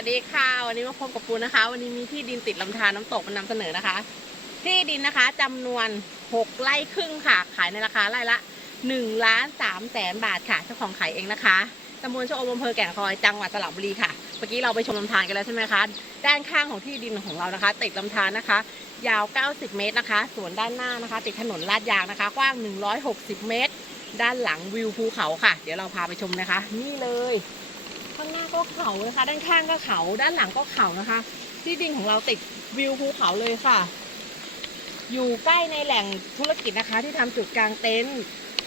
สดีค่ะ วันนี้มาพบกับปูนะคะ วันนี้มีที่ดินติดลำธารน้ำตกมานำเสนอนะคะ ที่ดินนะคะจำนวน 6 ไร่ครึ่งค่ะ ขายในราคาไร่ละ1ล้าน3แสนบาทค่ะเจ้าของขายเองนะคะตำบลชะอมอำเภอแก่งคอยจังหวัดสระบุรีค่ะเมื่อกี้เราไปชมลำธารกันแล้วใช่ไหมคะด้านข้างของที่ดินของเรานะคะ ติดลำธารนะคะ ยาว 90 เมตรนะคะ ส่วนด้านหน้านะคะ ติดถนนลาดยางนะคะ กว้าง 160 เมตร ด้านหลังวิวภูเขาค่ะ เดี๋ยวเราพาไปชมนะคะ นี่เลย ข้างหน้าก็เขานะคะ ด้านข้างก็เขา ด้านหลังก็เขานะคะ ที่ดินของเราติดวิวภูเขาเลยค่ะ อยู่ใกล้ในแหล่งธุรกิจนะคะ ที่ทำจุดกลางเต็นท์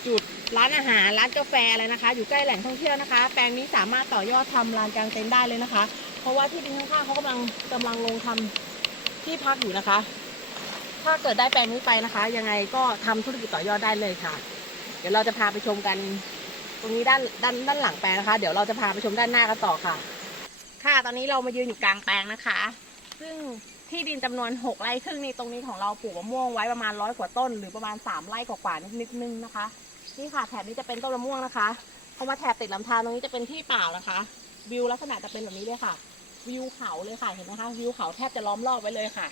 จุดร้านอาหารร้านกาแฟอะไรนะคะ อยู่ใกล้แหล่งท่องเที่ยวนะคะ แปลงนี้สามารถต่อยอดทำลานกลางเต็นท์ได้เลยนะคะ เพราะว่าที่ดินข้างๆเขากำลังกำลังลงทำที่พักอยู่นะคะ ถ้าเกิดได้แปลงนี้ไปนะคะ ยังไงก็ทำธุรกิจต่อยอดได้เลยค่ะ เดี๋ยวเราจะพาไปชมกัน ตรงนี้ด้านด้านด้านหลังแปลงนะคะ เดี๋ยวเราจะพาไปชมด้านหน้ากันต่อค่ะ ค่ะตอนนี้เรามายืนอยู่กลางแปลงนะคะ ซึ่งที่ดินจำนวน 6 ไร่ครึ่งนี้ตรงนี้ของเราปลูกมะม่วงไว้ประมาณร้อยกว่าต้น หรือประมาณ 3 ไร่กว่าๆนิดนึงนะคะนี่ค่ะแถบนี้จะเป็นต้นมะม่วงนะคะพอมาแถบติดลำธารตรงนี้จะเป็นที่เปล่านะคะ วิวลักษณะจะเป็นแบบนี้เลยค่ะ วิวเขาเลยค่ะเห็นไหมคะวิวเขาแทบจะล้อมรอบไว้เลยค่ะ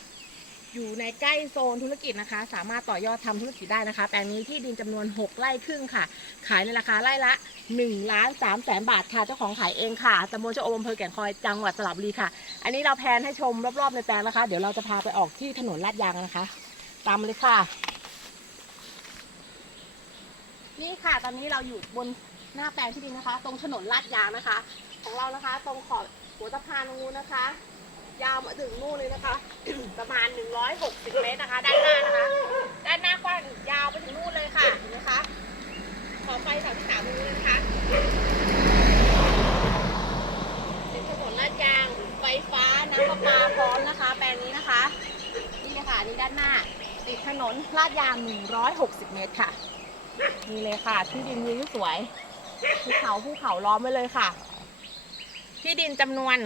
อยู่ในใกล้โซนธุรกิจนะคะ สามารถต่อยอดทำธุรกิจได้นะคะ แปลงนี้ที่ดินจำนวน 6 ไร่ครึ่งค่ะ ขายในราคาไร่ละ1ล้าน3แสนบาทค่ะ เจ้าของขายเองค่ะตำบลเจ้าโอมอำเภอแก่งคอย จังหวัดสระบุรีค่ะ อันนี้เราแพนให้ชมรอบๆในแปลงนะคะ เดี๋ยวเราจะพาไปออกที่ถนนลาดยางนะคะ ตามมาเลยค่ะ นี่ค่ะ ตอนนี้เราอยู่บนหน้าแปลงที่ดินนะคะ ตรงถนนลาดยางนะคะ ของเรานะคะ ตรงขอบหัวสะพานตรงนู้นนะคะ ยาวมาถึงนู่นเลยนะคะ ประมาณ 160 เมตรนะคะ ด้านหน้านะคะ ด้านหน้ากว้างยาวไปถึงนู่นเลยค่ะนไหมคะ ขอไฟสามที่สามตรงนี้นะคะเป็นถนนลาดยางไฟฟ้าน้ำประปาพร้อมนะคะ แปลงนี้นะคะ นี่เลยค่ะนี่ด้านหน้า ติดถนนลาดยาง 160 เมตรค่ะนี่เลยค่ะ ที่ดินวิวสวยภูเขาภูเขาล้อมไว้เลยค่ะ ที่ดินจำนวน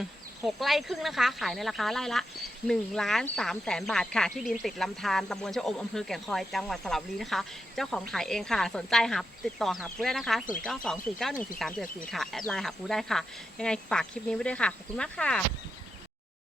6 ไร่ครึ่งนะคะ ขายในราคาไร่ละ1ล้าน3แสนบาทค่ะ ที่ดินติดลำธารตำบลชะอมอำเภอแก่งคอยจังหวัดสระบุรีนะคะ เจ้าของขายเองค่ะ สนใจหาติดต่อหาปูได้นะคะ 0924914374 ค่ะ แอดไลน์หาปูได้ค่ะ ยังไงฝากคลิปนี้ไว้ด้วยค่ะ ขอบคุณมากค่ะ